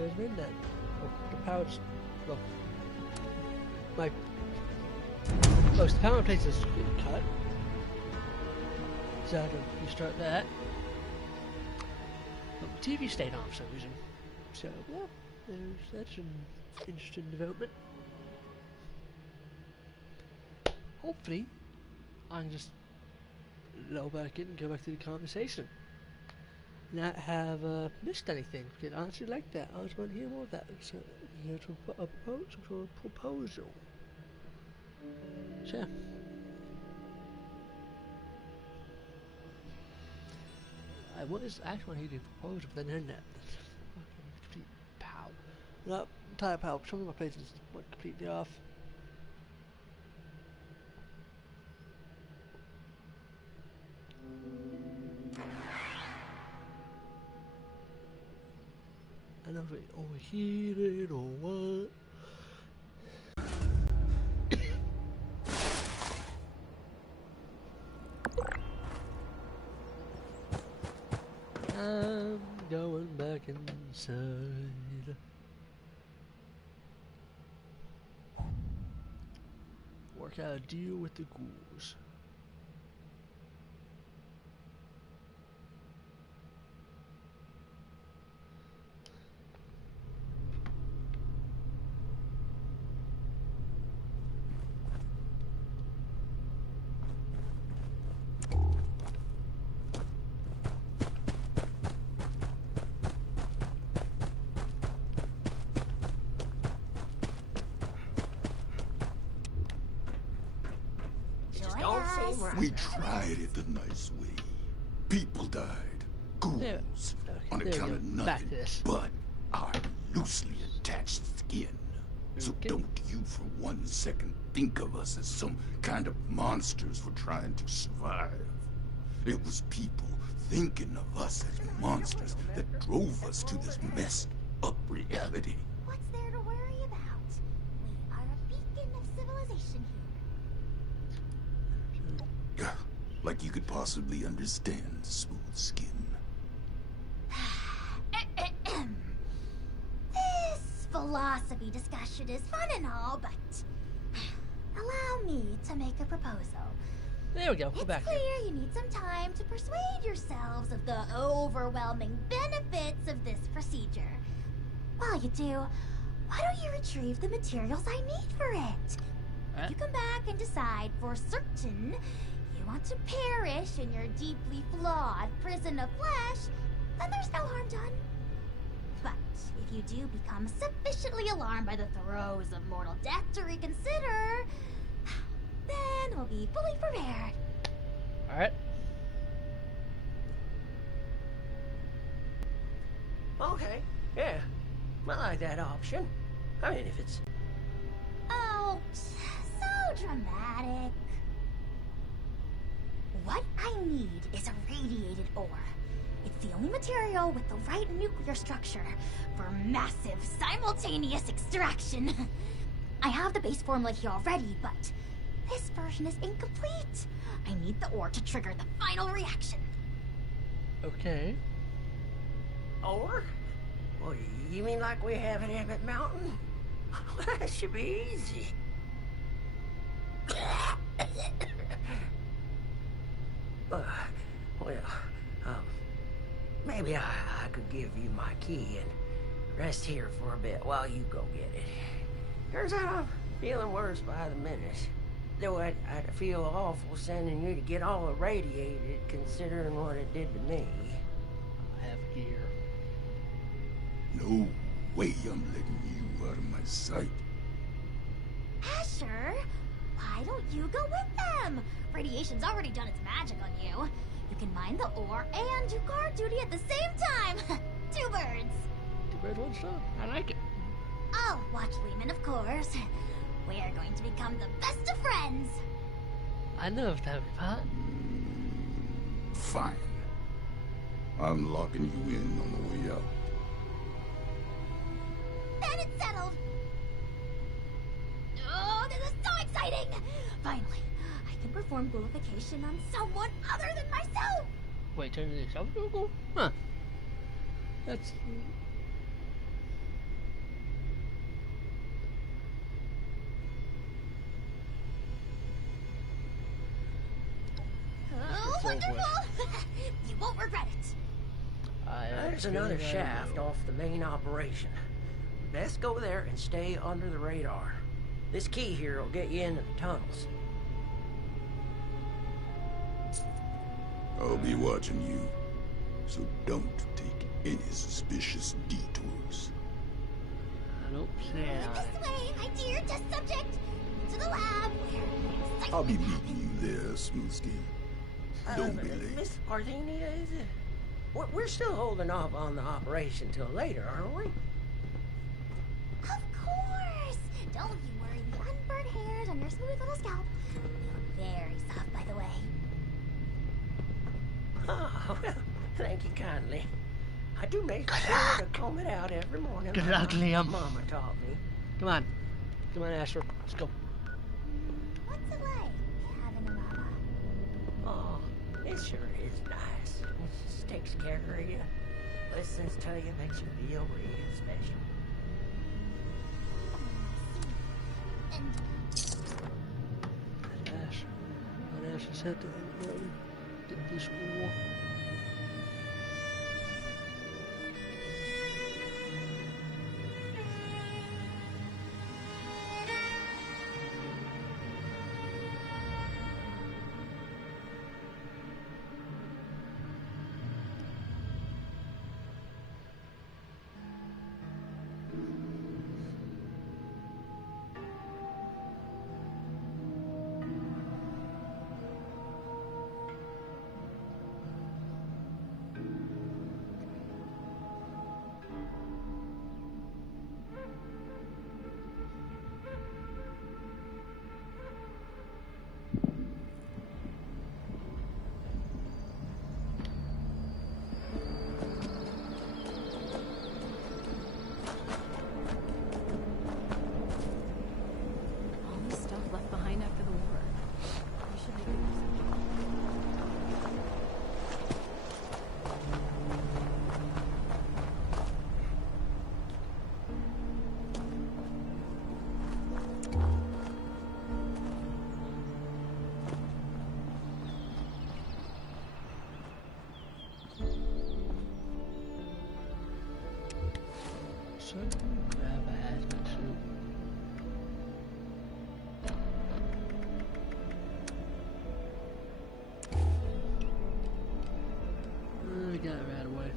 there's an inlet. Well, the power's, well, most of the power place is getting cut. So you start that. But the TV stayed on for some reason. So, well, that's an interesting development. Hopefully, I can just low back in and go back to the conversation. Not have missed anything. Because I honestly like that. I just want to hear more of that. So, here's a proposal. So, yeah. I was actually want to hear the proposal, but then that fucking complete pow. No, entire pow. Some of my places went completely off. I don't know if it overheated or what. I'm going back inside. Work out a deal with the ghouls. We tried it the nice way. People died. Ghouls. On account of nothing but our loosely attached skin. So don't you for 1 second think of us as some kind of monsters for trying to survive. It was people thinking of us as monsters that drove us to this messed up reality. What's there to worry about? We are a beacon of civilization here. Like you could possibly understand smooth skin. This philosophy discussion is fun and all, but allow me to make a proposal. There we go. We're back It's clear you need some time to persuade yourselves of the overwhelming benefits of this procedure. While you do, why don't you retrieve the materials I need for it? If you come back and decide for certain you want to perish in your deeply flawed prison of flesh, then there's no harm done. But if you do become sufficiently alarmed by the throes of mortal death to reconsider, then we'll be fully prepared. Alright. Okay, yeah. I like that option. I mean, if it's... Oh, so dramatic. What I need is a radiated ore. It's the only material with the right nuclear structure for massive simultaneous extraction. I have the base formula here already, but this version is incomplete. I need the ore to trigger the final reaction. Okay. Or? Well, you mean like we have at Emmett Mountain? That should be easy. Maybe I could give you my key and rest here for a bit while you go get it. Turns out I'm feeling worse by the minute. Though I'd feel awful sending you to get all irradiated, considering what it did to me. I have gear. No way I'm letting you out of my sight. Asher, why don't you go with them? Radiation's already done its magic on you. You can mine the ore and do guard duty at the same time. 2 birds. 2 birds, 1 stone. I like it. I'll watch Lehman, of course. We are going to become the best of friends. I know if that would be fun. Fine. I'm locking you in on the way out. Then it's settled. Oh, this is so exciting! Finally, I can perform ghoulification on someone other than myself. Wait, turn this up. Huh. That's... it's over with. You won't regret it. There's another shaft off the main operation. Best go there and stay under the radar. This key here will get you into the tunnels. I'll be watching you, so don't take any suspicious detours. I don't plan. This way, my dear test subject. To the lab where I'll be meeting you there, Smoothskin. Don't be late. Miss Ardini, we're still holding off on the operation till later, aren't we? Of course! Don't you worry, the unburnt hairs on your smooth little scalp feel very soft, by the way. Oh, well, thank you kindly. I do make sure to comb it out every morning. Good luck, Liam. Mama taught me. Come on. Come on, Asher. Let's go. What's it like, having a mama? Oh, it sure is nice. It just takes care of you. Listens to you, makes you feel real special. And Asher. What Asher said to him earlier. Get this war. All the stuff left behind after the war. We should make it. So, grab a hazmat suit. I got it right away.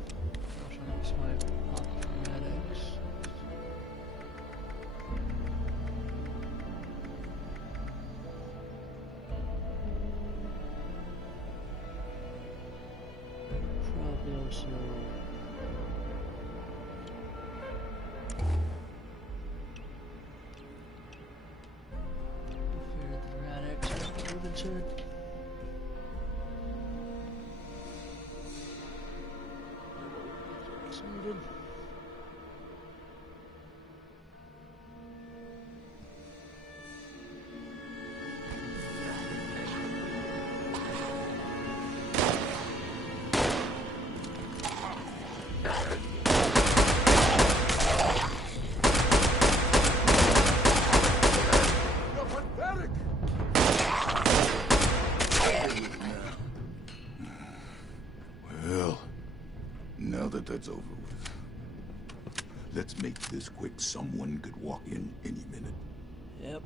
I'll try to swipe off the red X. Probably also. Figure the red X is moving to. It's needed. You're pathetic! Well, now that that's over with, let's make this quick. Someone could walk in any minute. Yep.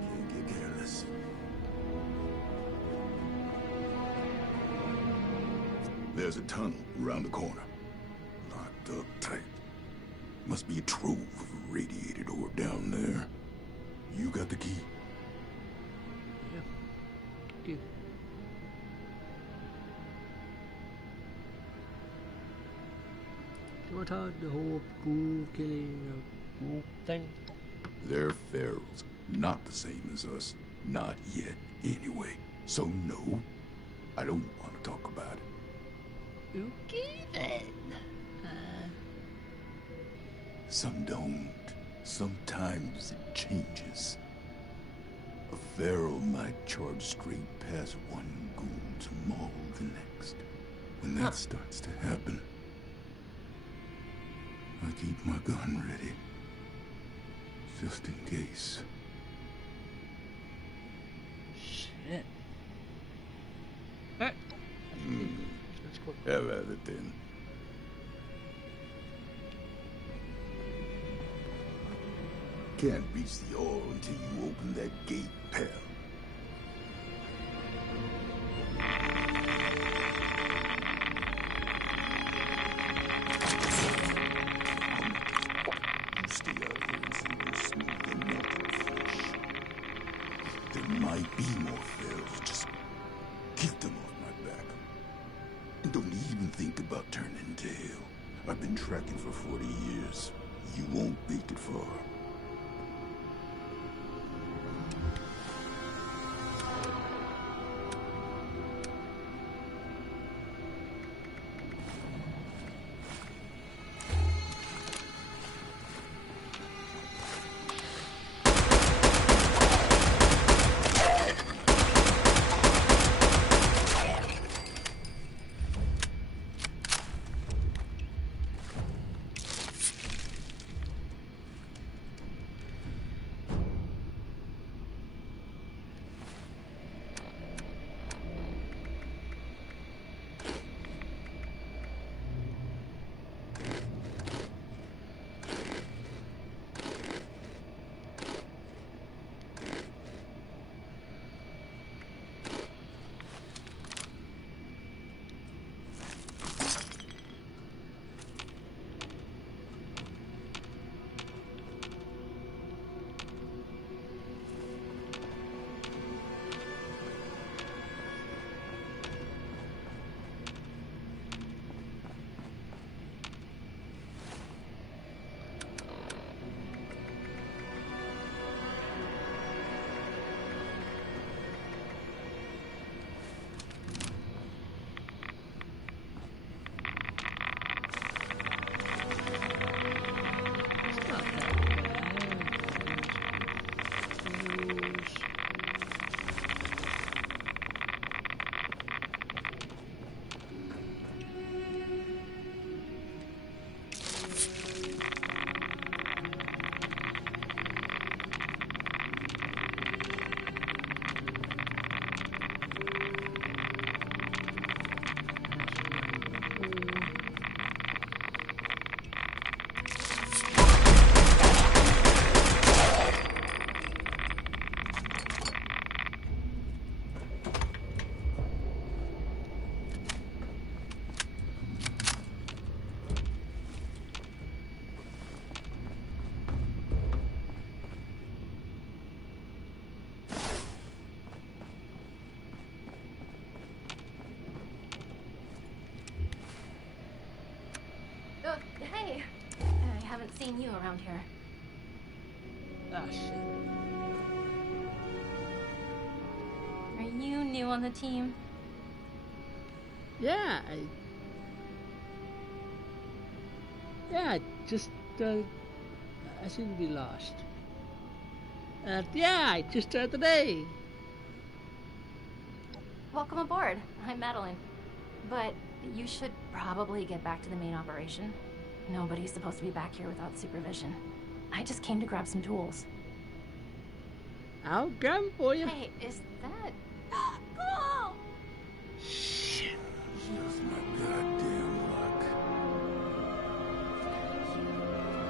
Can't get careless. There's a tunnel around the corner. Locked up tight. Must be a trove of radiated ore down there. You got the key? you. Do you want to talk the whole ghoul killing ghoul thing? They're ferals, not the same as us. Not yet, anyway. So no, I don't want to talk about it. Okay then. Some don't. Sometimes it changes. A feral might charge straight past one ghoul to maul the next. When that starts to happen, I keep my gun ready. Just in case. Shit. Alright. Let's go. Have at it then. Can't reach the oil until you open that gate, pal. You stay out here until you're smooth and melted flesh. There might be more ferals, just keep them off my back. And don't even think about turning tail. I've been tracking for 40 years. You won't make it far. Hey, I haven't seen you around here. Ah, shit. Are you new on the team? Yeah, I just, I seem to be lost. Yeah, I just started the day. Welcome aboard. I'm Madeline. But you should probably get back to the main operation. Nobody's supposed to be back here without supervision. I just came to grab some tools. I'll grab 'em for you. Hey, is that... Cool! Shit. Just my goddamn luck.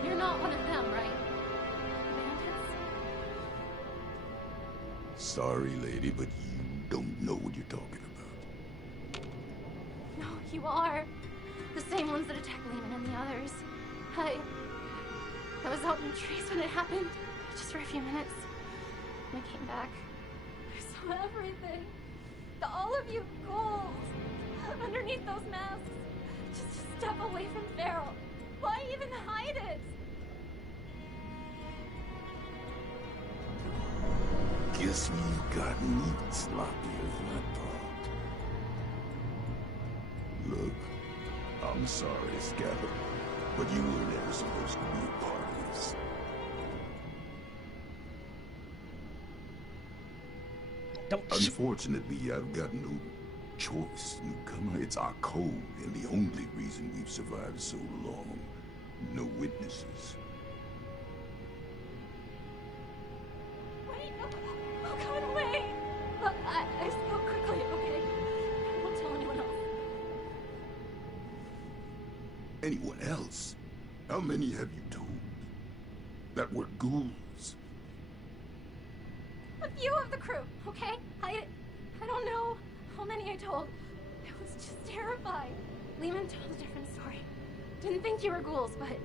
You're not one of them, right? Bandits? Sorry, lady, but you don't know what you're talking about. No, you are. The same ones that attacked Lehman and the others. I was out in the trees when it happened. Just for a few minutes. I came back. I saw everything. All of you ghouls underneath those masks. Just step away from Feral. Why even hide it? Guess we've gotten even sloppier than I thought. Look, I'm sorry, Scatter, but you were never supposed to be a part of this. Unfortunately, I've got no choice, newcomer. It's our code, and the only reason we've survived so long. No witnesses. Wait, no, come away. Look, I spoke quickly, okay? I won't tell anyone else. Anyone else? How many have you told? That were ghouls? A few of the crew, okay? I don't know how many I told. I was just terrified. Lehman told a different story. Didn't think you were ghouls, but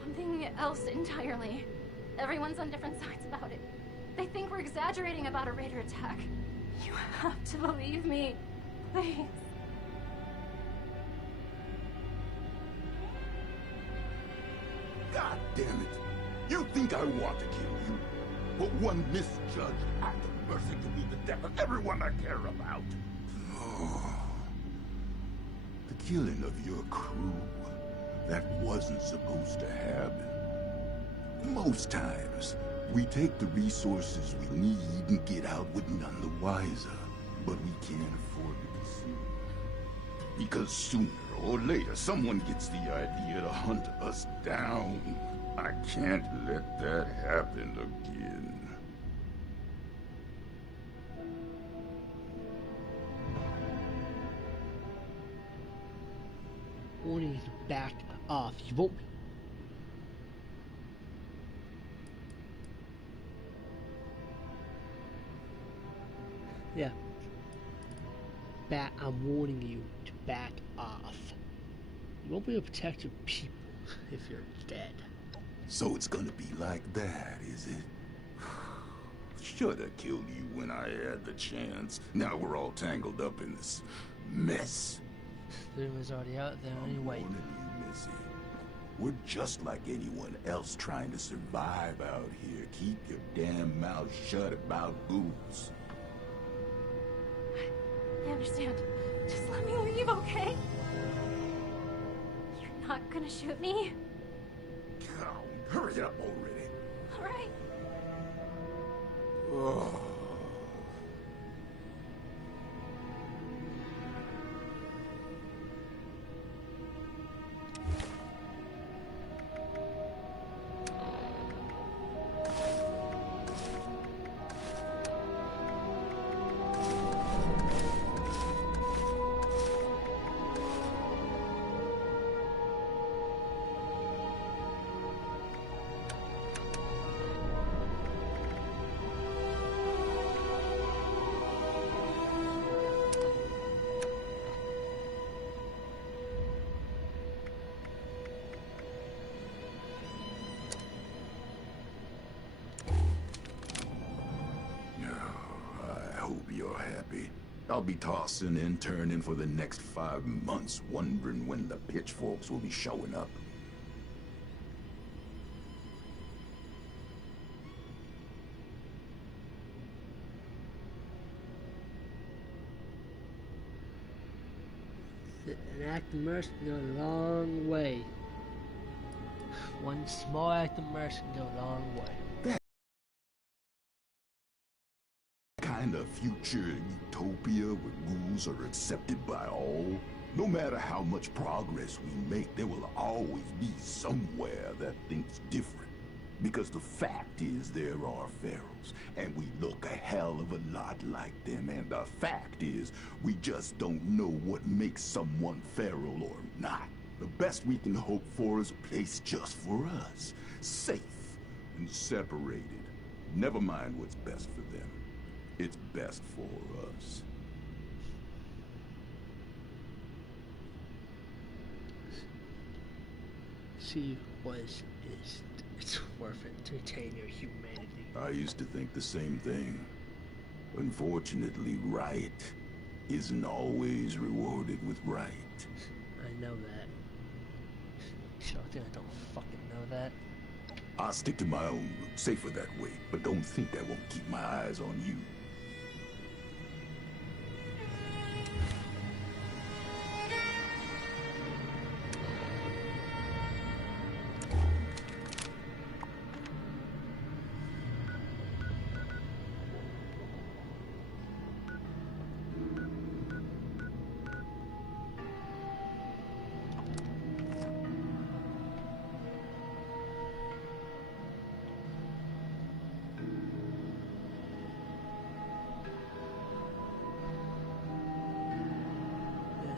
something else entirely. Everyone's on different sides about it. They think we're exaggerating about a raider attack. You have to believe me. Please. God damn it! You think I want to kill you? But one misjudged act of mercy could be the death of everyone I care about. Oh. The killing of your crew, that wasn't supposed to happen. Most times, we take the resources we need and get out with none the wiser. But we can't afford to be sued. Because sooner or later, someone gets the idea to hunt us down. I can't let that happen again. Warning, back off. You won't. Yeah. I'm warning you to back off. You won't be able to protect your people if you're dead. So it's gonna be like that, is it? Should've killed you when I had the chance. Now we're all tangled up in this mess. The was already out there anyway. I'm warning you, Missy. We're just like anyone else trying to survive out here. Keep your damn mouth shut about ghouls. I understand. Just let me leave, okay? You're not gonna shoot me? God, hurry up already. All right. Oh. I'll be tossing and turning for the next 5 months, wondering when the pitchforks will be showing up. An act of mercy can go a long way. One small act of mercy can go a long way. Kind of future utopia where ghouls are accepted by all. No matter how much progress we make, there will always be somewhere that thinks different. Because the fact is there are ferals, and we look a hell of a lot like them, and the fact is we just don't know what makes someone feral or not. The best we can hope for is a place just for us, safe and separated. Never mind what's best for them. It's best for us. See, it's worth it to retain your humanity. I used to think the same thing. Unfortunately, right. isn't always rewarded with right. I know that. Sure thing I don't fucking know that. I'll stick to my own route, safer that way, but don't think I won't keep my eyes on you.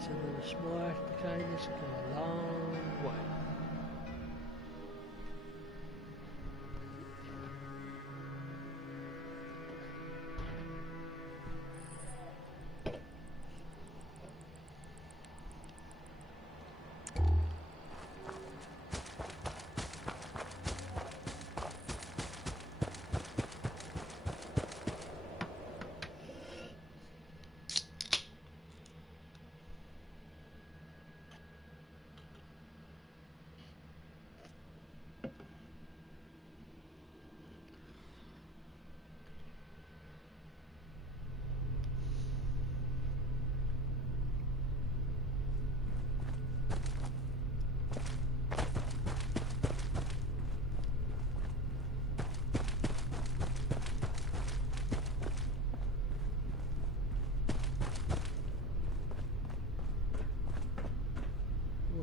A little smart, kindness can go a long way.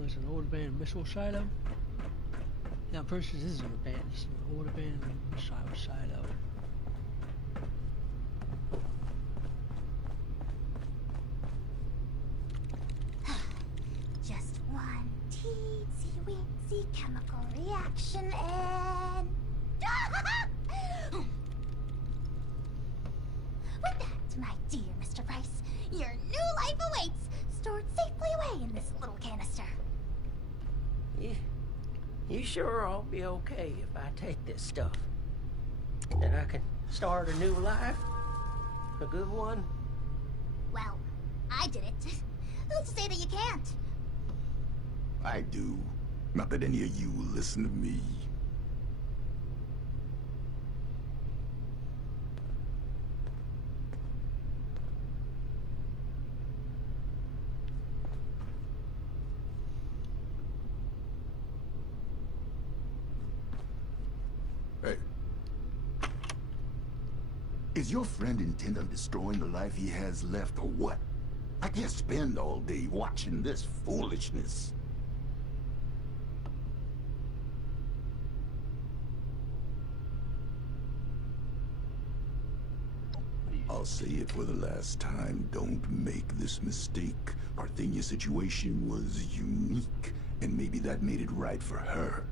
Was an old abandoned missile silo? Yeah, I'm pretty sure this is an old abandoned missile silo. Just one teensy weensy chemical reaction and... With that, my dear Mr. Price, your new life awaits, stored safely away in this little canister. You sure I'll be okay if I take this stuff? That I can start a new life? A good one? Well, I did it. Who's to say that you can't? I do. Not that any of you will listen to me. Hey. Is your friend intent on destroying the life he has left, or what? I can't spend all day watching this foolishness. I'll say it for the last time, don't make this mistake. Parthenia's situation was unique, and maybe that made it right for her.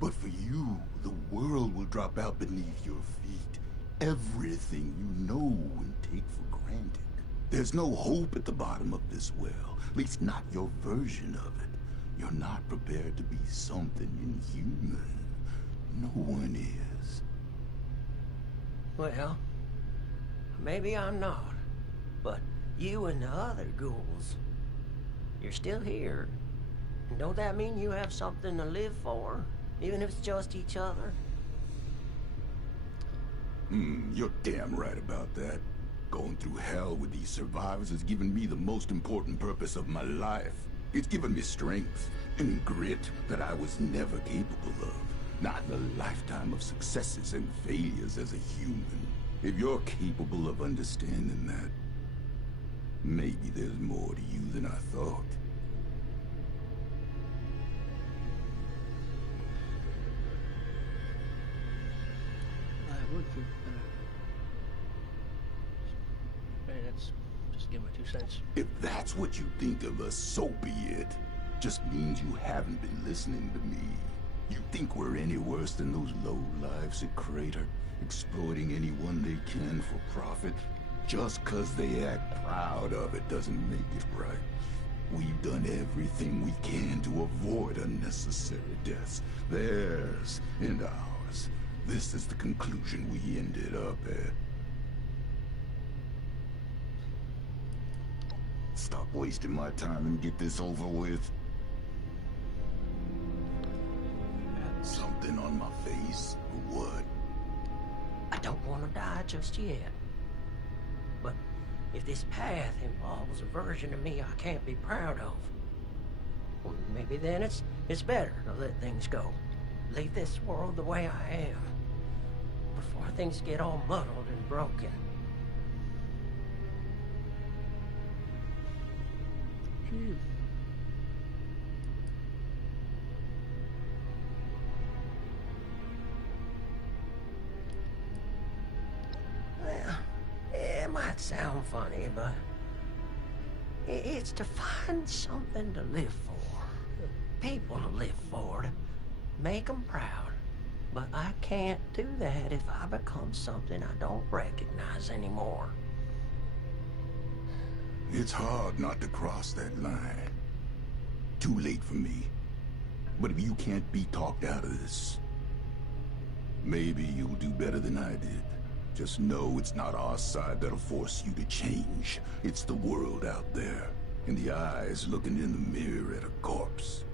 But for you, the world will drop out beneath your feet. Everything you know and take for granted. There's no hope at the bottom of this well, at least not your version of it. You're not prepared to be something inhuman. No one is. Well, maybe I'm not. But you and the other ghouls, you're still here. And don't that mean you have something to live for? Even if it's just each other? You're damn right about that. Going through hell with these survivors has given me the most important purpose of my life. It's given me strength and grit that I was never capable of. Not in a lifetime of successes and failures as a human. If you're capable of understanding that, maybe there's more to you than I thought. I would feel better. Hey, that's just give my 2 cents. If that's what you think of us, so be it. Just means you haven't been listening to me. You think we're any worse than those low-lives at Crater, exploiting anyone they can for profit? Just 'cause they act proud of it doesn't make it right. We've done everything we can to avoid unnecessary deaths, theirs and ours. This is the conclusion we ended up at. stop wasting my time and get this over with? Something on my face, or what? I don't want to die just yet. But if this path involves a version of me I can't be proud of, well, maybe then it's better to let things go. Leave this world the way I am, before things get all muddled and broken. Well, it might sound funny, but it's to find something to live for. People to live for, to make them proud. But I can't do that if I become something I don't recognize anymore. It's hard not to cross that line. Too late for me. But if you can't be talked out of this, maybe you'll do better than I did. Just know it's not our side that'll force you to change. It's the world out there, and the eyes looking in the mirror at a corpse.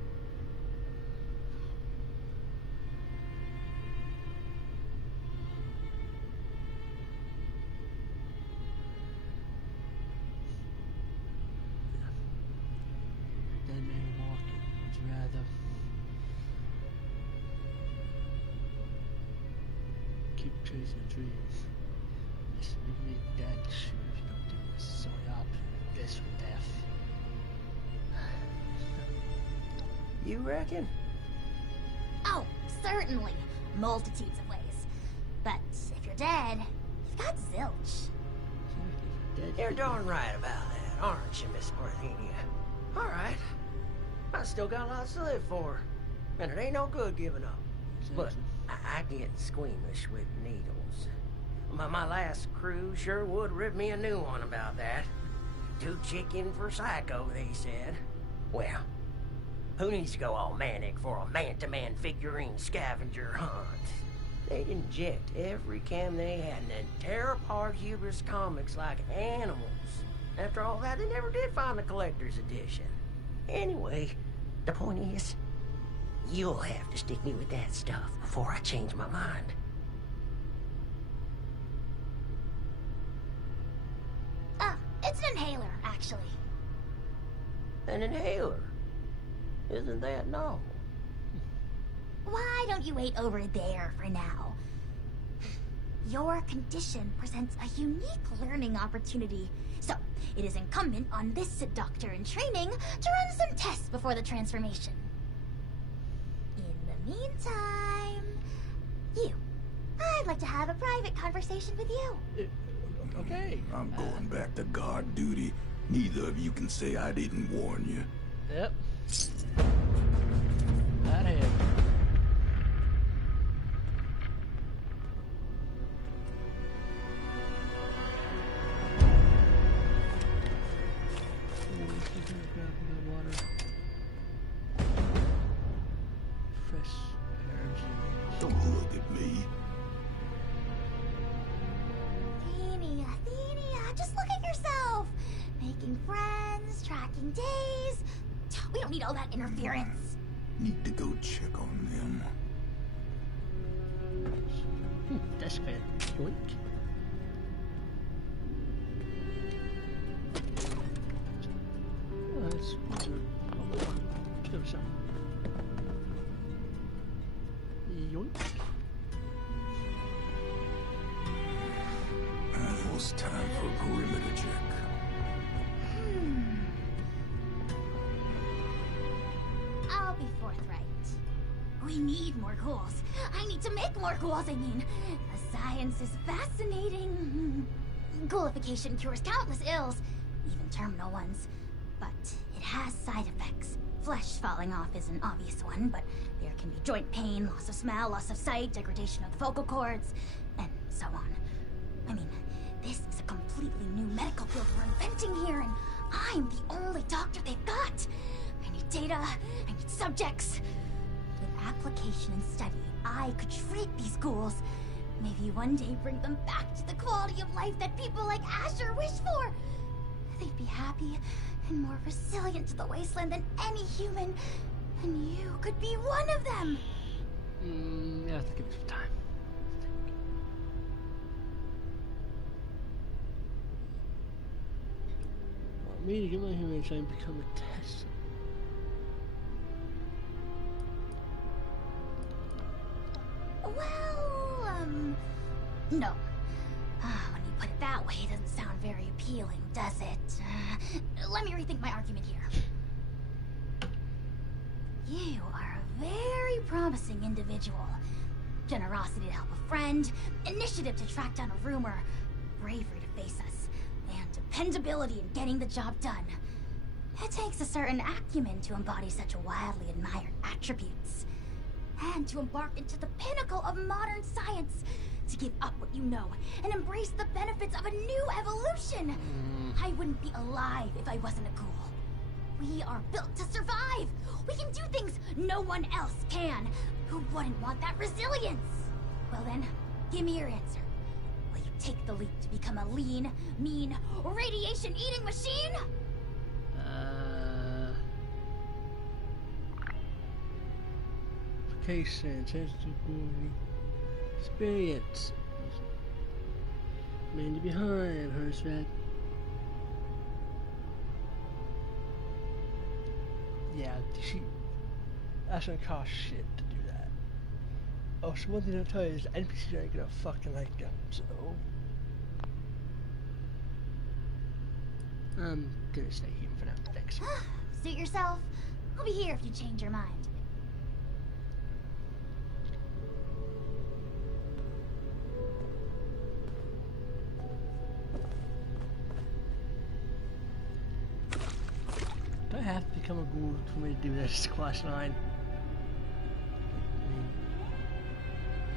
Chasing dreams. Listen, leave me dead soon if you don't do this. Sorry, I'll put this with death. You reckon? Oh, certainly. Multitudes of ways. But if you're dead, you've got zilch. You're darn right about that, aren't you, Miss Parthenia? All right. I still got lots to live for, and it ain't no good giving up. But I get squeamish with needles. My last crew sure would rip me a new one about that. Too chicken for psycho, they said. Well, who needs to go all manic for a man-to-man figurine scavenger hunt? They'd inject every chem they had and then tear apart Hubris comics like animals. After all that, they never did find the collector's edition. Anyway, the point is, you'll have to stick me with that stuff before I change my mind. It's an inhaler, actually. An inhaler? Isn't that novel? Why don't you wait over there for now? Your condition presents a unique learning opportunity, so it is incumbent on this doctor in training to run some tests before the transformation. In the meantime, I'd like to have a private conversation with you. Okay. I'm going back to guard duty. Neither of you can say I didn't warn you. Yep. Out of here. Fresh herbs. Don't look at me. Athenia, just look at yourself. Making friends, tracking days. We don't need all that interference. Need to go check on them. That's fair. Yoink. Well, that's still something. Yoink. It was time for a perimeter check. I'll be forthright. We need more ghouls. I need to make more ghouls, I mean. The science is fascinating. Ghoulification cures countless ills, even terminal ones. But it has side effects. Flesh falling off is an obvious one, but there can be joint pain, loss of smell, loss of sight, degradation of the vocal cords, and so on. I mean, this is a completely new medical field we're inventing here, and I'm the only doctor they've got. I need data, I need subjects. With application and study, I could treat these ghouls. Maybe one day bring them back to the quality of life that people like Asher wish for. They'd be happy, and more resilient to the wasteland than any human. And you could be one of them. You have to give me some time. Want me to get my human and try and become a test. Well, no. When you put it that way, it doesn't sound very appealing, does it? Let me rethink my argument here. You are a very promising individual. Generosity to help a friend, initiative to track down a rumor, bravery to face us, and dependability in getting the job done. It takes a certain acumen to embody such wildly admired attributes. And to embark into the pinnacle of modern science, to give up what you know and embrace the benefits of a new evolution. I wouldn't be alive if I wasn't a ghoul. We are built to survive. We can do things no one else can. Who wouldn't want that resilience? Well then, give me your answer. Will you take the leap to become a lean, mean, radiation-eating machine? Vocation, chance to glory, experience. Man behind, horse red. Yeah, that's gonna cost shit to do that. Oh, so one thing I'll tell you is the NPCs aren't gonna fucking like them, so I'm gonna stay here for now. Thanks. Suit yourself. I'll be here if you change your mind. Do I have to become a ghoul for me to do this quest line?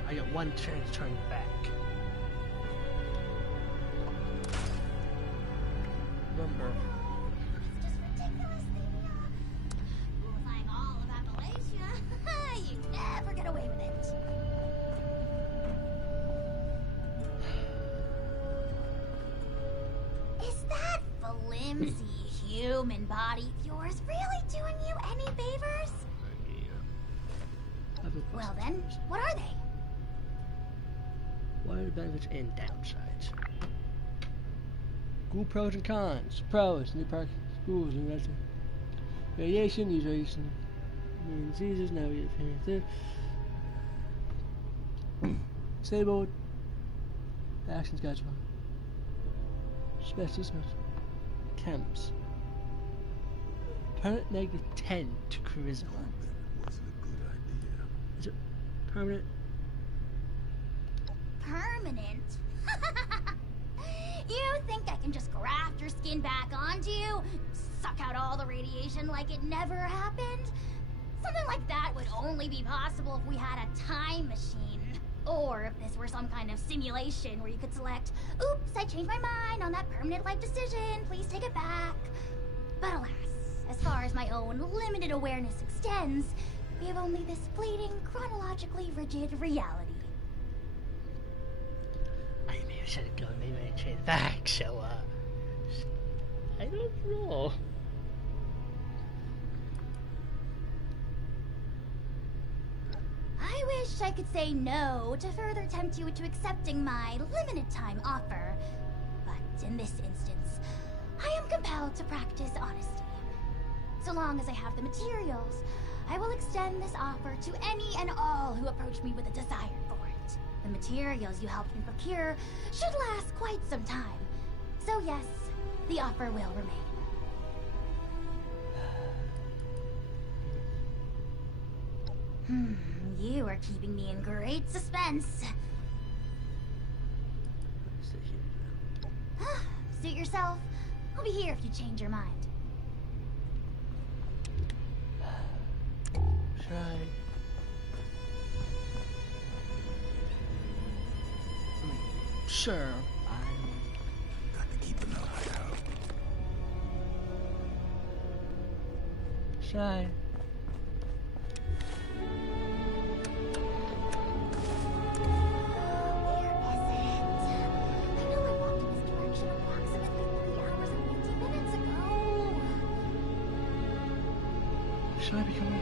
I got one chance to turn back. Remember. It's just ridiculous. Glorifying all of Appalachia. You never get away with it. Is that flimsy human body of yours really doing you any favors? Well then, what are they? What are the benefits and downsides? Ghoul pros and cons. Pros, new park schools, new resident. Radiation, use radiation. Diseases, now we have disabled. Actions, guys. Specialist camps. Permanent -10 to charisma. Wasn't a good idea. Is it permanent? Permanent? You think I can just graft your skin back onto you? Suck out all the radiation like it never happened? Something like that would only be possible if we had a time machine. Or if this were some kind of simulation where you could select, oops, I changed my mind on that permanent life decision, please take it back. But alas, as far as my own limited awareness extends, we have only this fleeting, chronologically rigid reality. I maybe I should have gone, maybe I changed back, so I don't know. I wish I could say no to further tempt you into accepting my limited time offer. But in this instance, I am compelled to practice honesty. So long as I have the materials, I will extend this offer to any and all who approach me with a desire for it. The materials you helped me procure should last quite some time. So yes, the offer will remain. You are keeping me in great suspense. Suit yourself. I'll be here if you change your mind. Try. Sure, Got to keep an eye out. Try. Should I become a ghoul?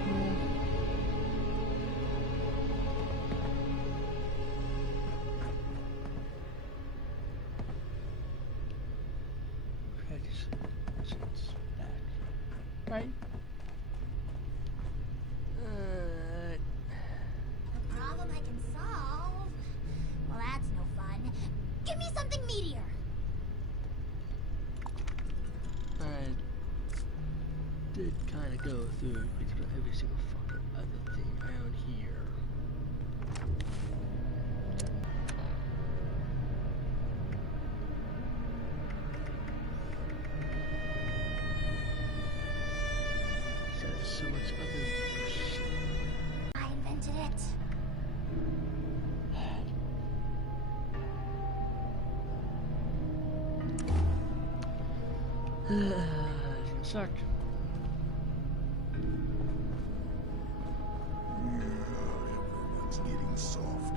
Right. A problem I can solve? Well, that's no fun. Give me something meatier. I did kind of go through every single fucking other thing around here. So much other shit. I invented it. It's gonna suck. Everyone's getting soft.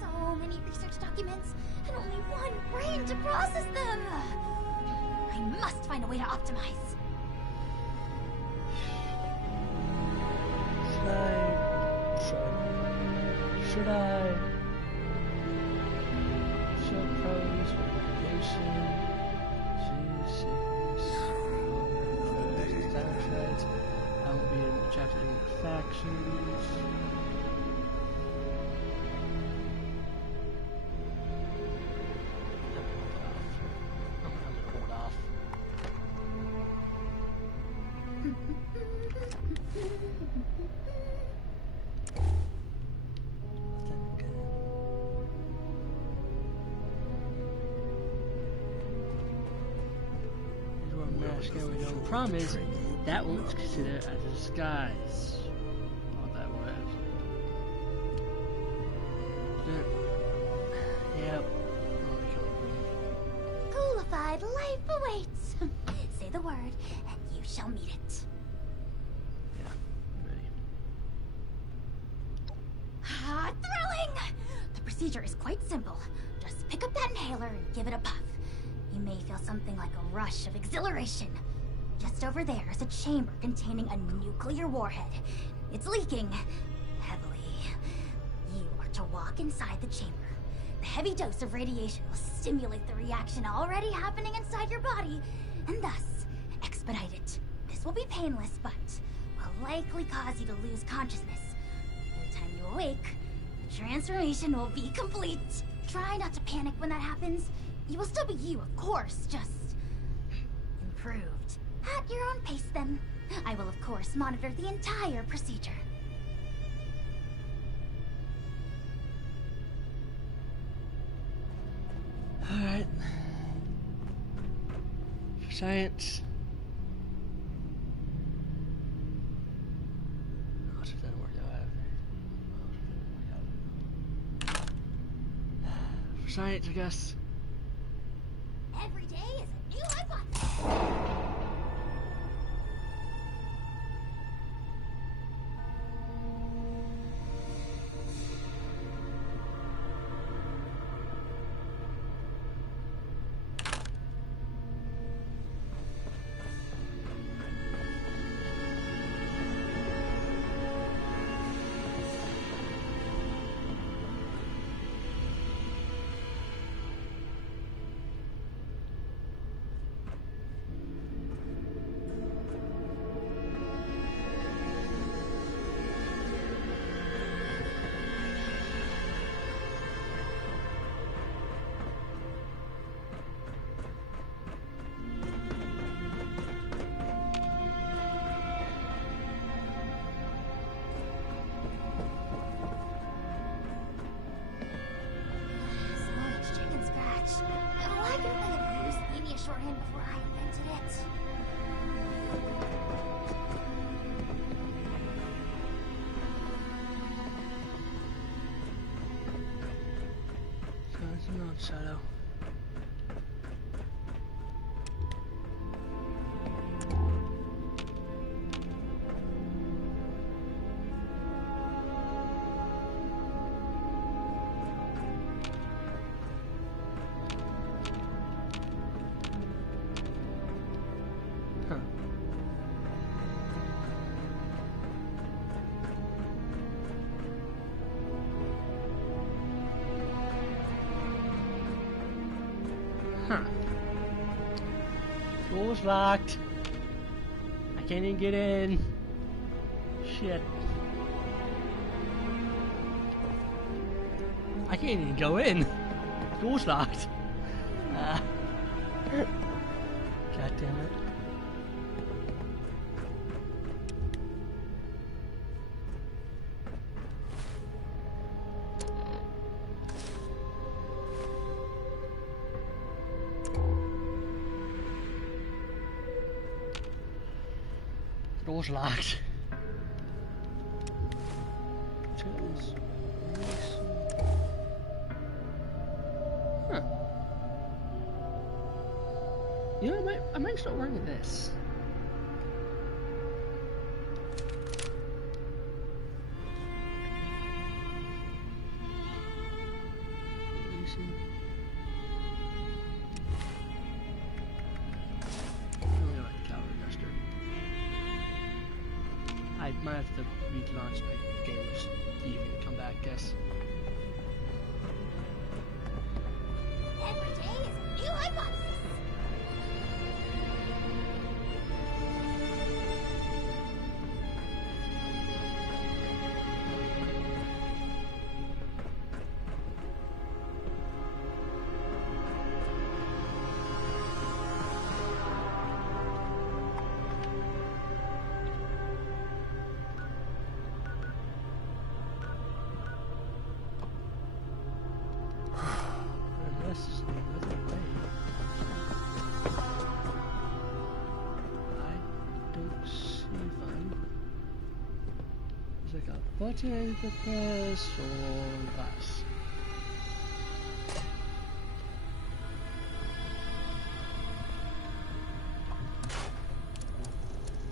So many research documents, and only one brain to process them. I must find a way to optimize. Should I show pros, radiation, sickness, assets? I will be in chapter factions. I'm gonna hold off. The problem is that one's considered as a disguise. All that was. Yep. Ghoulified life awaits. Say the word, and you shall meet it. Yeah, I'm ready. Ah, thrilling! The procedure is quite simple. Just pick up that inhaler and give it a puff. You may feel something like a rush of exhilaration. Just over there is a chamber containing a nuclear warhead. It's leaking heavily. You are to walk inside the chamber. The heavy dose of radiation will stimulate the reaction already happening inside your body, and thus expedite it. This will be painless, but will likely cause you to lose consciousness. By the time you awake, the transformation will be complete. Try not to panic when that happens. You will still be you, of course, just improved. At your own pace, then. I will, of course, monitor the entire procedure. Alright. For science. Oh, it doesn't work out. For science, I guess. Every day is a new hypothesis. Shorthand before I invented it. So it's not shadow. Door's locked. I can't even get in. Shit. I can't even go in. Door's locked. God damn it. The door's locked. Huh. You know, I might start working with this. I might have to relaunch my games even come back, guess. Every day is a new hypothesis. Button I need to press or less.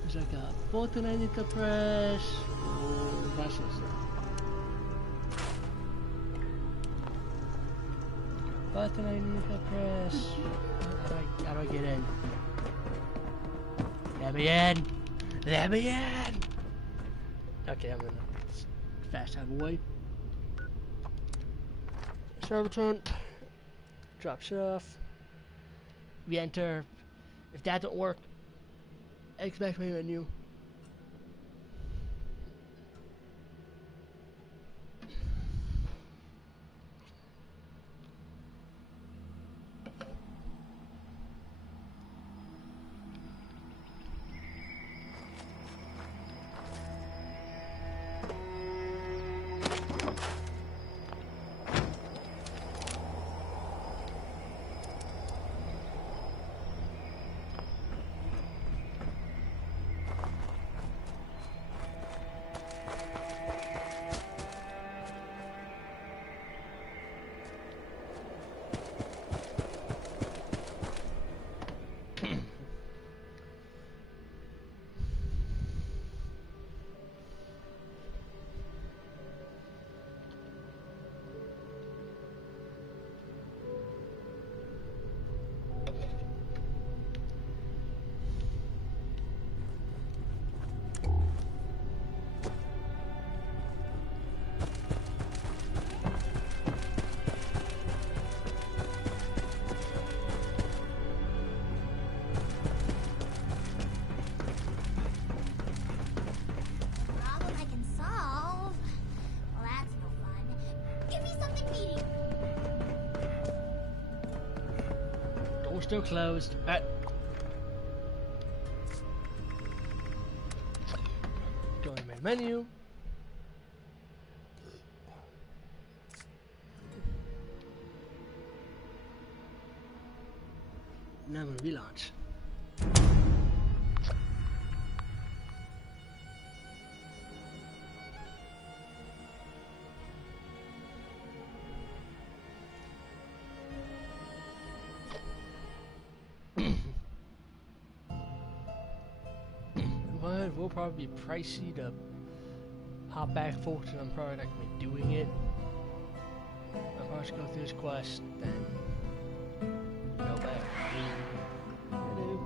There's like a button I need to press or less. Button I need to press. How do I get in? Let me in! Let me in! Okay, I'm in. Fast have away. Server turn. Drop shit off. Re-enter. If that don't work, expect my menu. Still closed. Go to main menu. Now I'm gonna relaunch. It will probably be pricey to hop back and forth, and I'm probably not going to be doing it. I'll probably just go through this quest, then go back. Hello.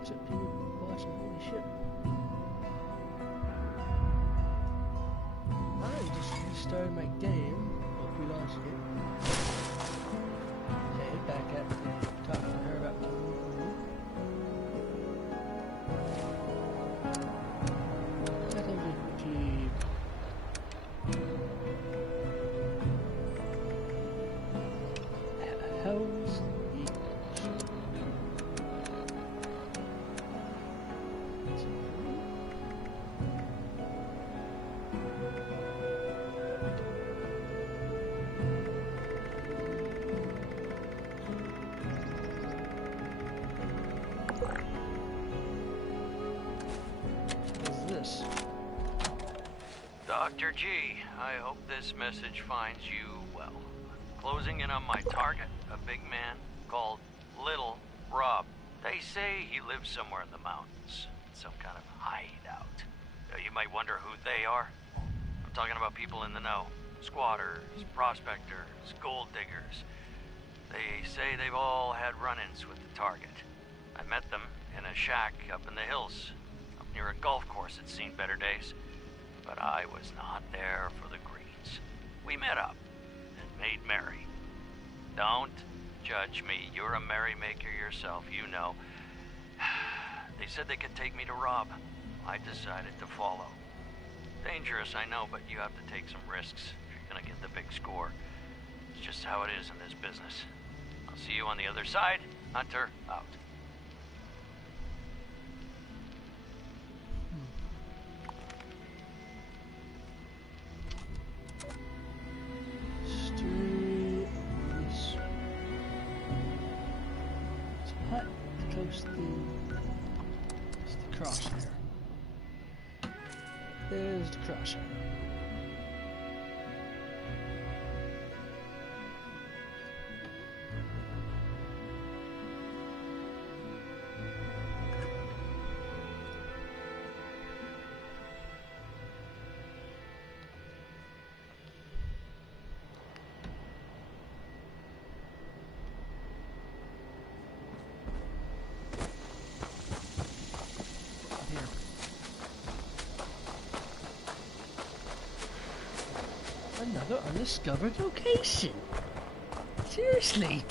Except people watching, holy shit. I just restarted my game, or relaunched it. Okay, back at talking to her about the Hell's Eagles. What's this? Dr. G, I hope this message finds you well. Closing in on my target, a big man called Little Rob. They say he lives somewhere in the mountains, some kind of hideout. You might wonder who they are. I'm talking about people in the know. Squatters, prospectors, gold diggers. They say they've all had run-ins with the target. I met them in a shack up in the hills, up near a golf course that's seen better days. But I was not there for the greens. We met up and made merry. Don't judge me. You're a merrymaker yourself, you know. They said they could take me to Rob. I decided to follow. Dangerous, I know, but you have to take some risks if you're gonna get the big score. It's just how it is in this business. I'll see you on the other side. Hunter, out. It's the crosshair. There's the crosshair. Another undiscovered location. Seriously.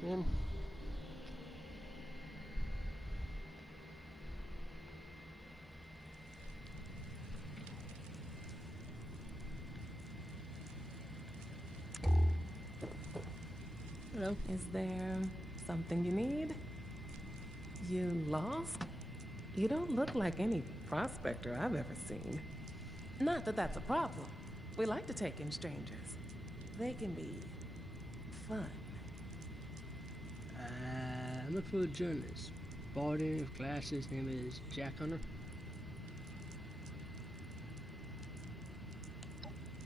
Jim. Hello. Is there something you need? You lost? You don't look like any prospector I've ever seen. Not that that's a problem. We like to take in strangers. They can be fun. I'm looking for a journalist. Balding with glasses, name is Jack Hunter.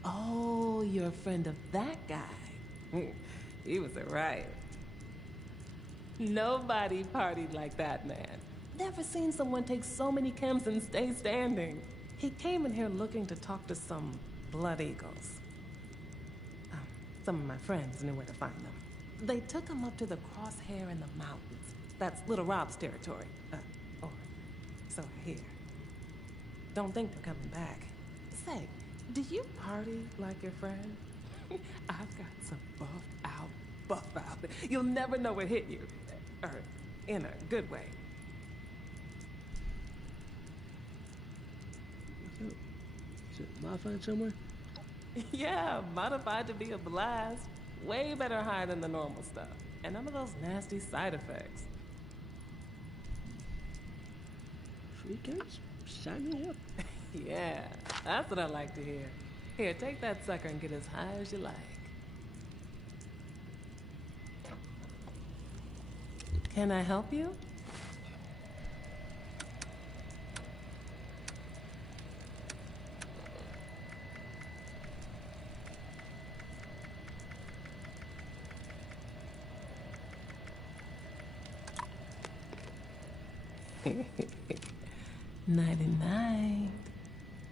Oh, you're a friend of that guy. He was a riot. Nobody partied like that man. Never seen someone take so many chems and stay standing. He came in here looking to talk to some blood eagles. Some of my friends knew where to find them. They took him up to the crosshair in the mountains. That's Little Rob's territory. Or so I hear. Don't think they're coming back. Say, do you party like your friend? I've got some buff out. You'll never know what hit you. Or in a good way. Is it modified somewhere? Yeah, modified to be a blast. Way better high than the normal stuff. And none of those nasty side effects. Free guns? Sign me up. Yeah, that's what I like to hear. Here, take that sucker and get as high as you like. Can I help you? Nighty-night.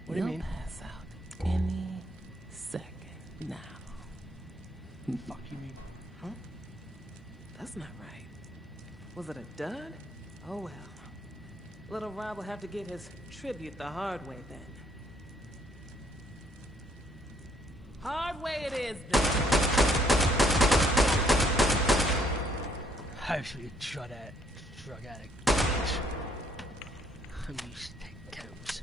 What do you mean? Pass out any second now. Fuck you mean? Huh? That's not right. Was it a dud? Oh well. Little Rob will have to get his tribute the hard way then. Hard way it is then. How should you drug addict? Bitch. I'm used to taking counts.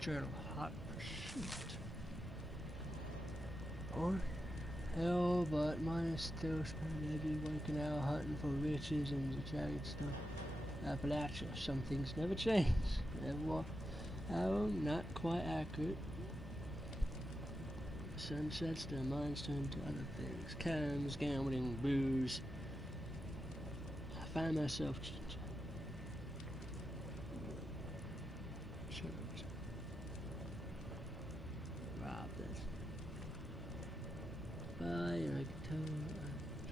Journal hot pursuit. Or hell, but mine is still spending every working out hunting for riches and the jagged stuff. Appalachia. Some things never change. Never not quite accurate. Sunsets, their minds turn to other things. Cams, gambling, booze. I find myself and I can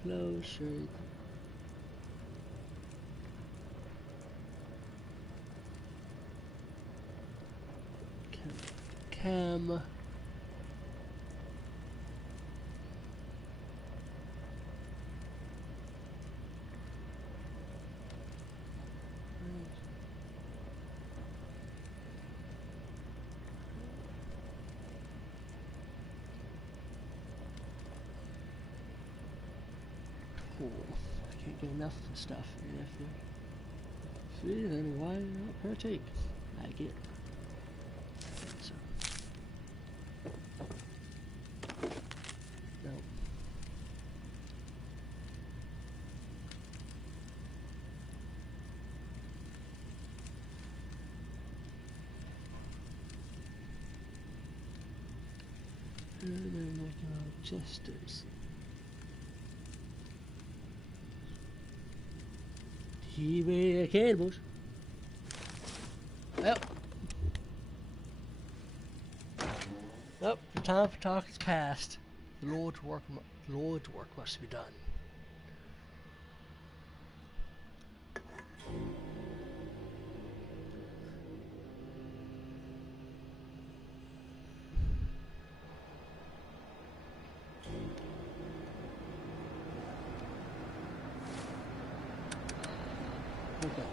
tell closer. Cam. I can't get enough of the stuff, and if you're free, then why not partake? I get so. No. And then making all jesters. Beware cannibals. Well. Well, the time for talk is past. The Lord's work must be done. Okay.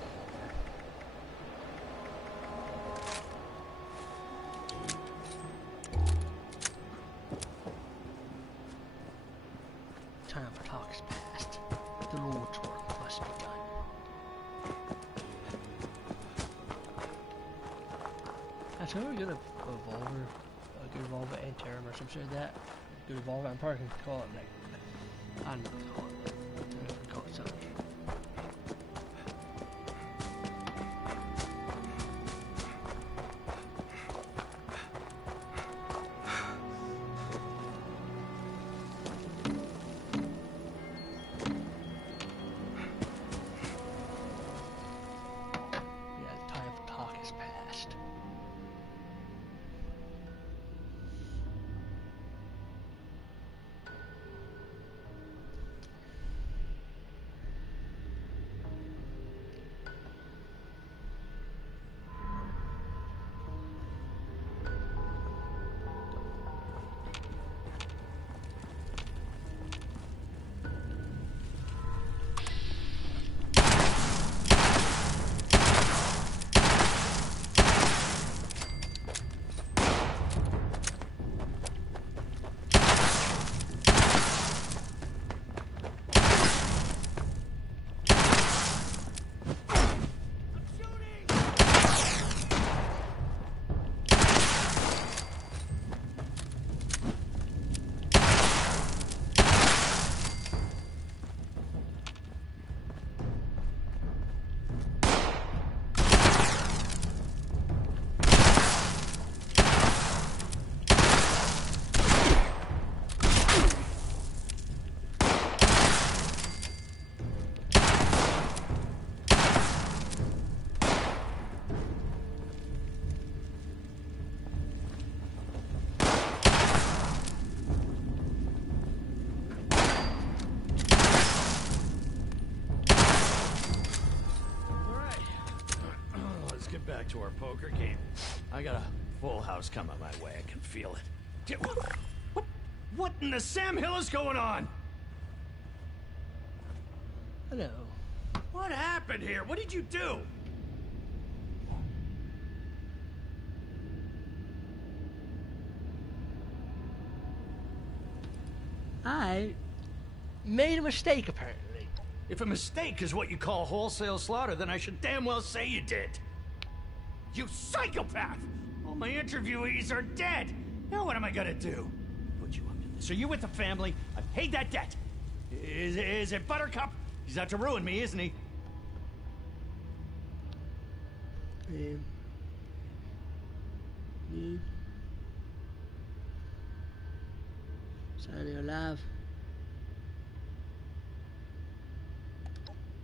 Time for talk is past. The Lord's work must be done. I told her we got a revolver and terror or some shit like that. Good revolver, I'm probably gonna call it like I don't know what to call it. I'm gonna call it something. back to our poker game. I got a full house coming my way. I can feel it. What in the Sam Hill is going on? Hello. What happened here? What did you do? I made a mistake, apparently. If a mistake is what you call wholesale slaughter, then I should damn well say you did. You psychopath! All my interviewees are dead! Now what am I gonna do? Put you up to this. Are you with the family? I paid that debt. Is it Buttercup? He's out to ruin me, isn't he? Signing alive.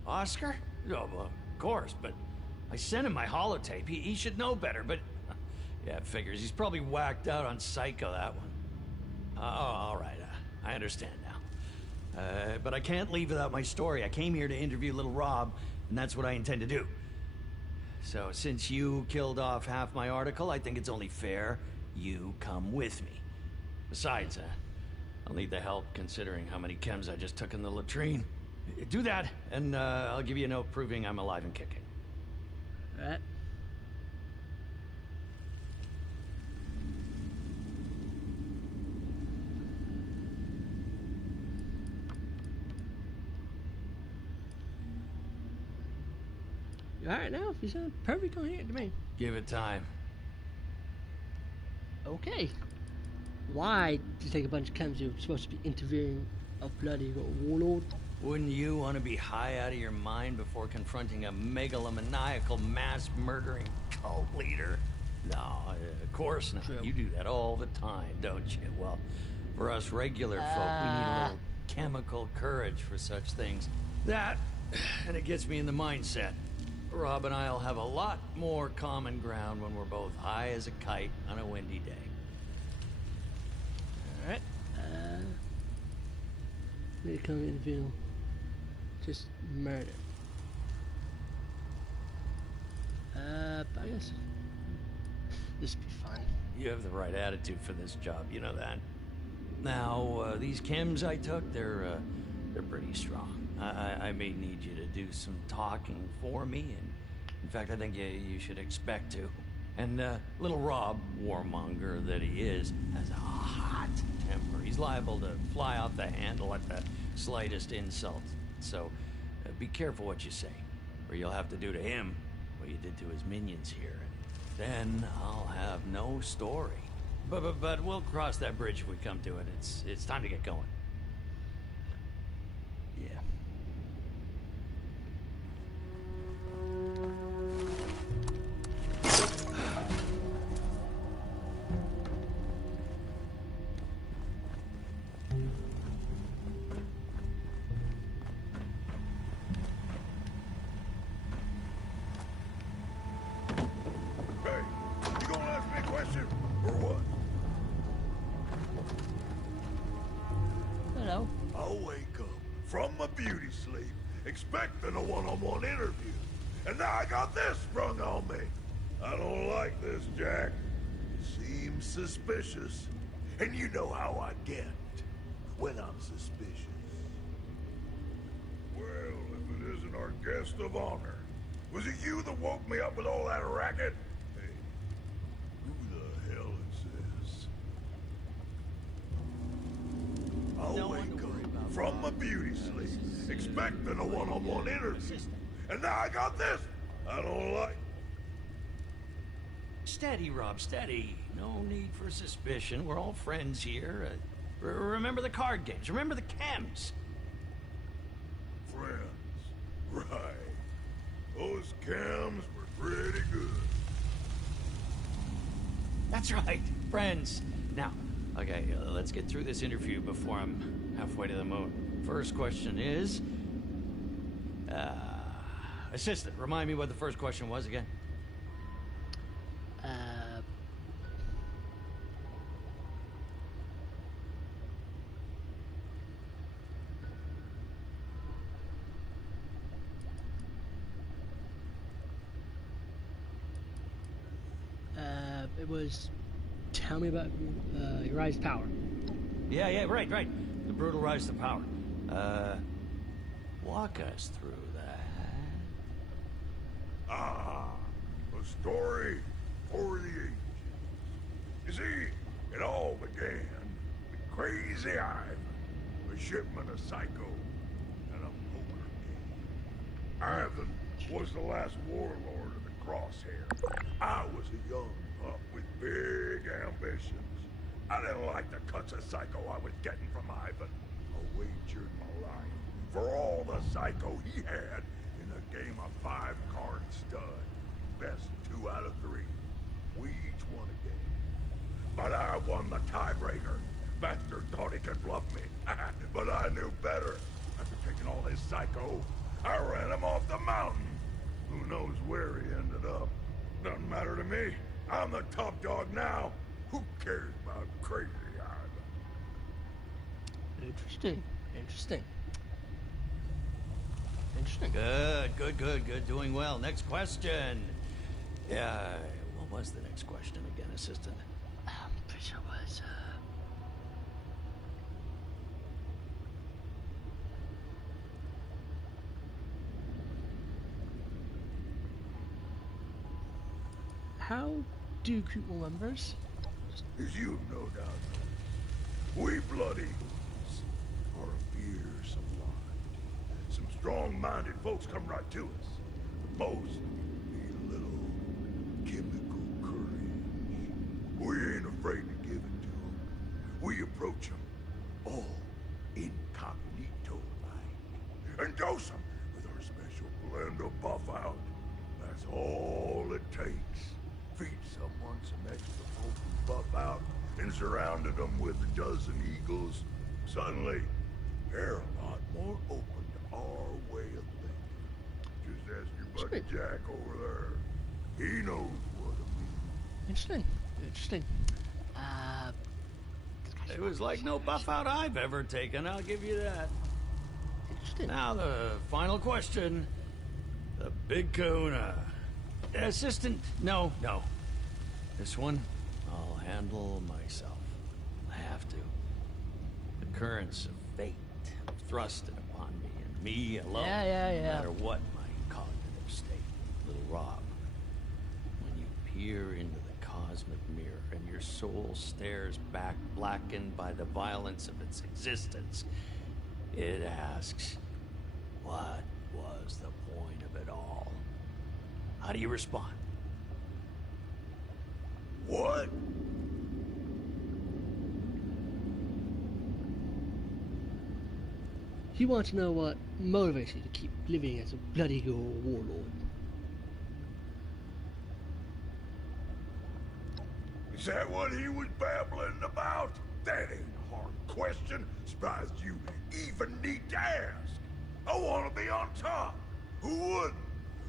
Oscar? Oh, well, of course, but I sent him my holotape. He should know better, but... yeah, it figures. He's probably whacked out on Psycho, that one. Oh, all right. I understand now. But I can't leave without my story. I came here to interview little Rob, and that's what I intend to do. So, since you killed off half my article, I think it's only fair you come with me. Besides, I'll need the help considering how many chems I just took in the latrine. Do that, and I'll give you a note proving I'm alive and kicking. All right. You alright now? You sound perfect on here to me. Give it time. Okay. Why did you take a bunch of chems? You're supposed to be interviewing a bloody warlord? Wouldn't you want to be high out of your mind before confronting a megalomaniacal, mass-murdering cult leader? No, of course not. True. You do that all the time, don't you? Well, for us regular folk, we need a little chemical courage for such things. That, and it gets me in the mindset. Rob and I'll have a lot more common ground when we're both high as a kite on a windy day. Alright. Need to come interview. Just murder. I guess this would be fun. You have the right attitude for this job, you know that. Now, these chems I took, they're pretty strong. I may need you to do some talking for me, and in fact, I think you should expect to. And little Rob, warmonger that he is, has a hot temper. He's liable to fly off the handle at the slightest insult. So be careful what you say, or you'll have to do to him what you did to his minions here. And then I'll have no story. But we'll cross that bridge if we come to it. It's time to get going. Yeah. Expecting a one-on-one interview. And now I got this sprung on me. I don't like this, Jack. It seems suspicious. And you know how I get when I'm suspicious. Well, if it isn't our guest of honor. Was it you that woke me up with all that racket? Hey, who the hell is this? I'll wake up from my beauty sleep, expecting a one-on-one interview. And now I got this. I don't like... Steady, Rob, steady. No need for suspicion. We're all friends here. Remember the card games. Remember the chems. Friends. Right. Those chems were pretty good. That's right. Friends. Now, okay, let's get through this interview before I'm halfway to the moon. First question is... assistant, remind me what the first question was again. it was, tell me about your rise to power. Yeah, right. The brutal rise to power. Walk us through that. A story for the ages. You see, it all began with Crazy Ivan, a shipment of psycho, and a poker game. Ivan was the last warlord of the Crosshair. I was a young pup with big ambitions. I didn't like the cuts of psycho I was getting from Ivan. I wagered my life for all the psycho he had in a game of 5-card stud. Best 2 out of 3. We each won a game. But I won the tiebreaker. Bastard thought he could bluff me. But I knew better. After taking all his psycho, I ran him off the mountain. Who knows where he ended up? Doesn't matter to me. I'm the top dog now. Who cares about Crazy Ivan? Interesting. Good. Doing well. Next question. Yeah, what was the next question again, assistant? Pretty sure it was, how do people members? As you no doubt know, we Blood Eagles are a fearsome lot. Some strong-minded folks come right to us. But most need a little chemical courage. We ain't afraid to give it to them. We approach them all incognito-like. And dose them with our special blend of buff-out. That's all it takes. Feed someone some extra potent buff-out and surrounded them with a dozen eagles. Suddenly, they're a lot more open to our way of thinking. Just ask your buddy Jack over there. He knows what I mean. Interesting. It was like no buff-out I've ever taken, I'll give you that. Interesting. Now the final question. The big kahuna. Assistant, no. This one, I'll handle myself. I have to. The currents of fate have thrusted upon me, and me alone. Yeah. No matter what my cognitive state. Little Rob, when you peer into the cosmic mirror and your soul stares back, blackened by the violence of its existence, it asks, what was the point of it all? How do you respond? What? He wants to know what motivates you to keep living as a bloody warlord. Is that what he was babbling about? That ain't a hard question. Surprised you even need to ask. I want to be on top. Who wouldn't?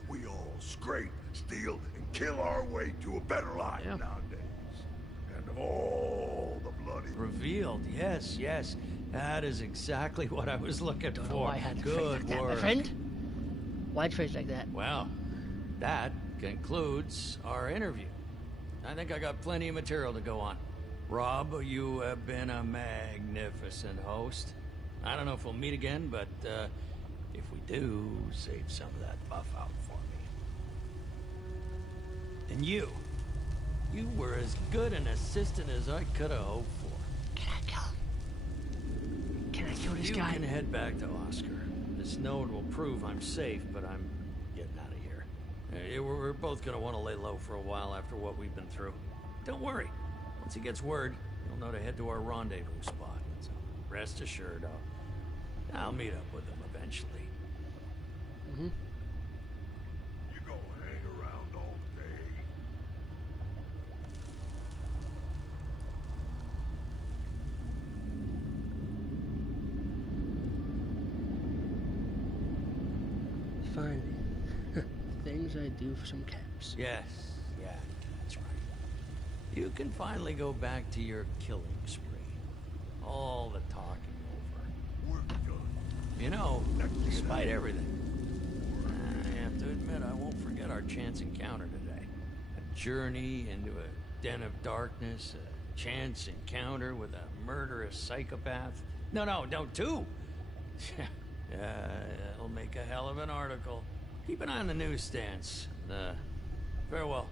We all scrape, steal, and kill our way to a better life nowadays. And of all the bloody... Revealed, yes. That is exactly what I was looking for. Why I had to phrase Good like that, work. my friend? Why'd you phrase like that? Well, that concludes our interview. I think I got plenty of material to go on. Rob, you have been a magnificent host. I don't know if we'll meet again, but if we do, save some of that buff out for me. And you were as good an assistant as I could have hoped for. Can I kill him? Can I kill this guy? You can head back to Oscar. This note will prove I'm safe, but I'm getting out of here. We're both gonna want to lay low for a while after what we've been through. Don't worry. Once he gets word, he'll know to head to our rendezvous spot. So rest assured, I'll meet up with him eventually. You gonna hang around all day? Finally. Things I do for some caps. Yes, that's right. You can finally go back to your killing spree. All the talking over. We're done. You know, despite everything, I have to admit I won't forget our chance encounter today. A journey into a den of darkness, a chance encounter with a murderous psychopath. No, two. It'll make a hell of an article. Keep an eye on the newsstands. Farewell.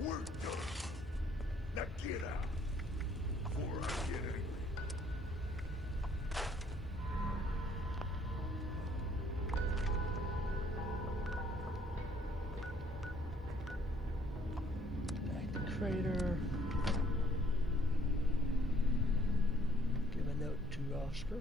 We're done. Now get out before I get angry. Back to Crater. Give a note to Oscar.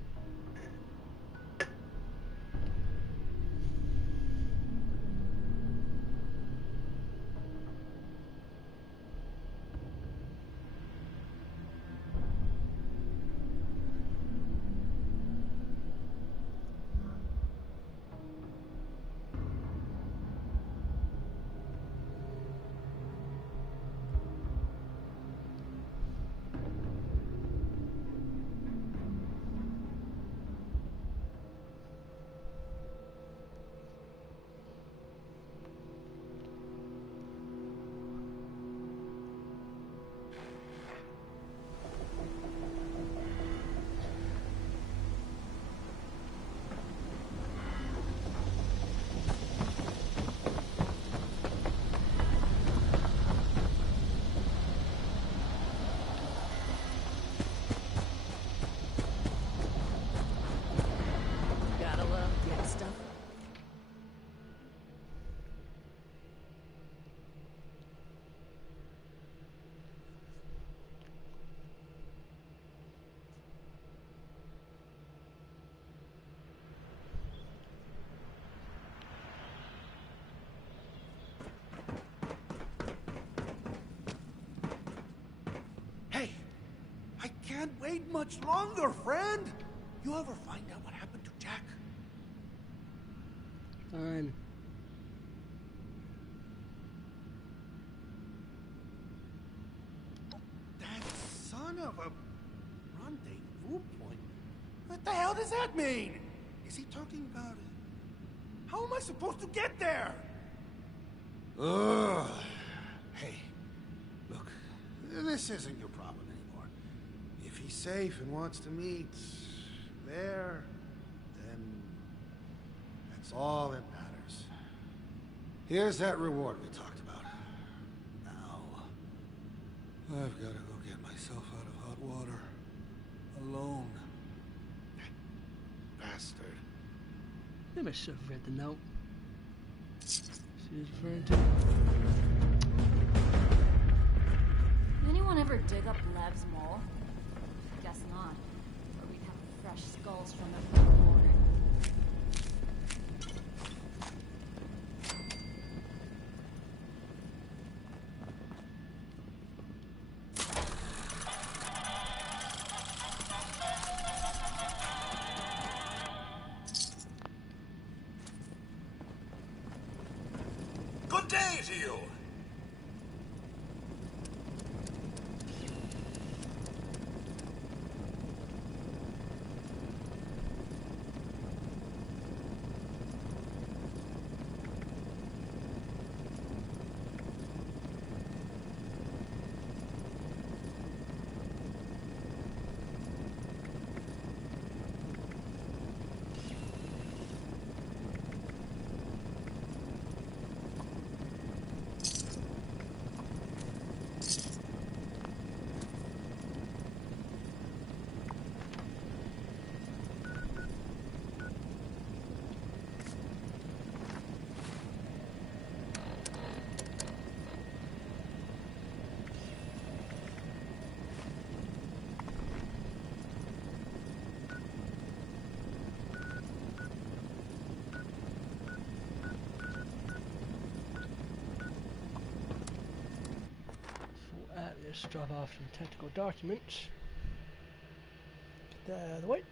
Gotta love good stuff. Hey, I can't wait much longer, friend. You ever find out what happened to Jack? Fine. That son of a rendezvous point. What the hell does that mean? Is he talking about it? How am I supposed to get there? Ugh. Hey, look, this isn't your problem anymore. If he's safe and wants to meet there, then that's all that matters. Here's that reward we talked about. Now, I've got to go get myself out of hot water. Alone. That bastard. They must have read the note. She's referring to. Did anyone ever dig up Lev's mole? Guess not. Or we'd have fresh skulls from it from the border. Good day to you! Let's drop off some technical documents. Get that out of the way.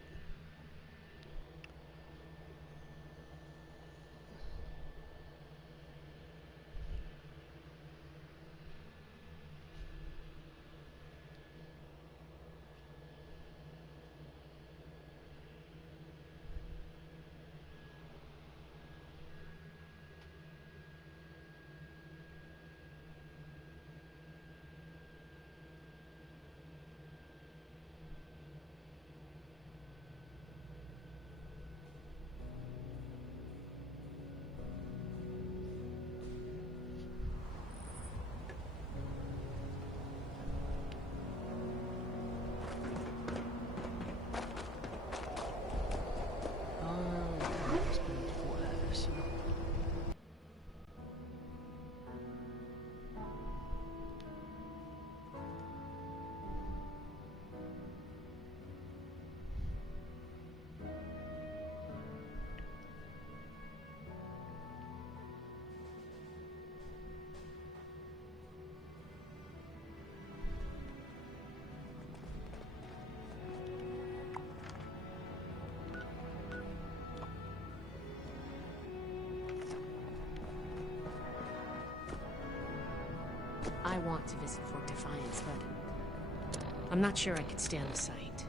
I want to visit Fort Defiance, but I'm not sure I could stand the sight.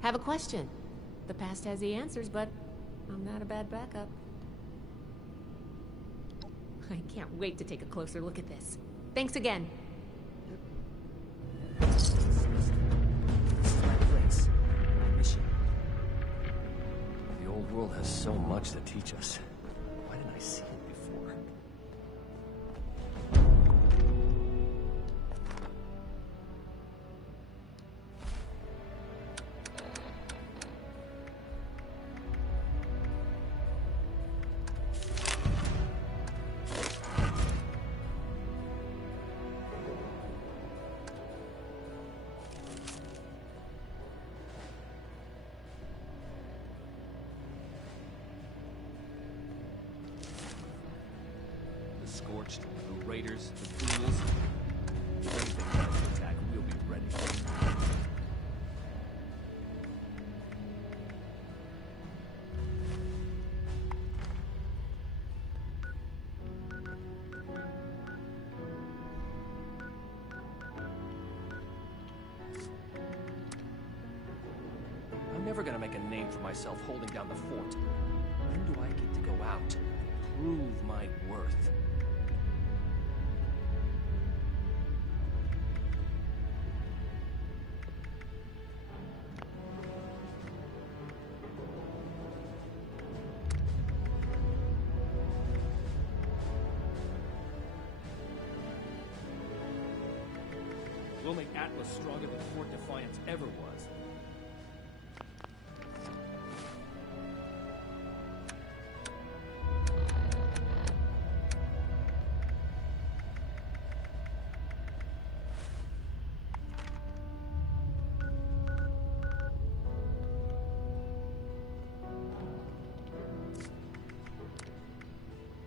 Have a question. The past has the answers, but I'm not a bad backup. I can't wait to take a closer look at this. Thanks again. My place. My mission. The old world has so much to teach us. Why didn't I see it before? Scorched, the raiders, the ghouls. If anything tries to attack, we'll be ready. I'm never gonna make a name for myself holding down the fort. When do I get to go out? Prove my worth. We'll make Atlas stronger than Fort Defiance ever was.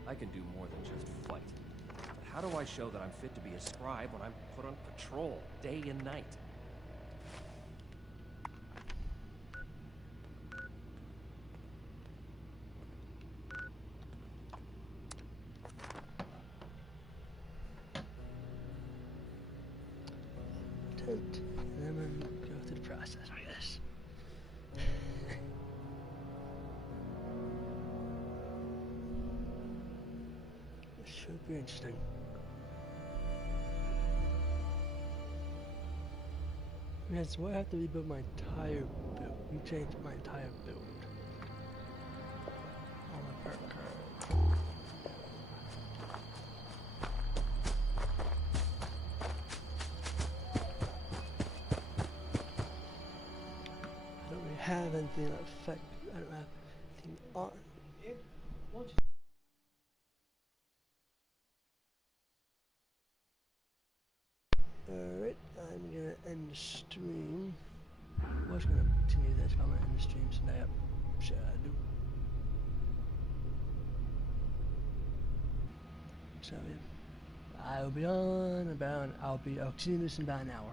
I can do more than just fight. But how do I show that I'm fit to be a scribe when I'm put on patrol day and night? Tent, and then go through the process, I guess. Should be interesting. Yes, so I have to rebuild my entire build. Rechange my entire build. All my perk cards. I don't really have anything that affect. I don't have anything on. Alright, I'm gonna end the stream. I was gonna continue this, but I'm gonna end the stream, so now shit I do. So yeah, I'll be on about. I'll continue this in about an hour.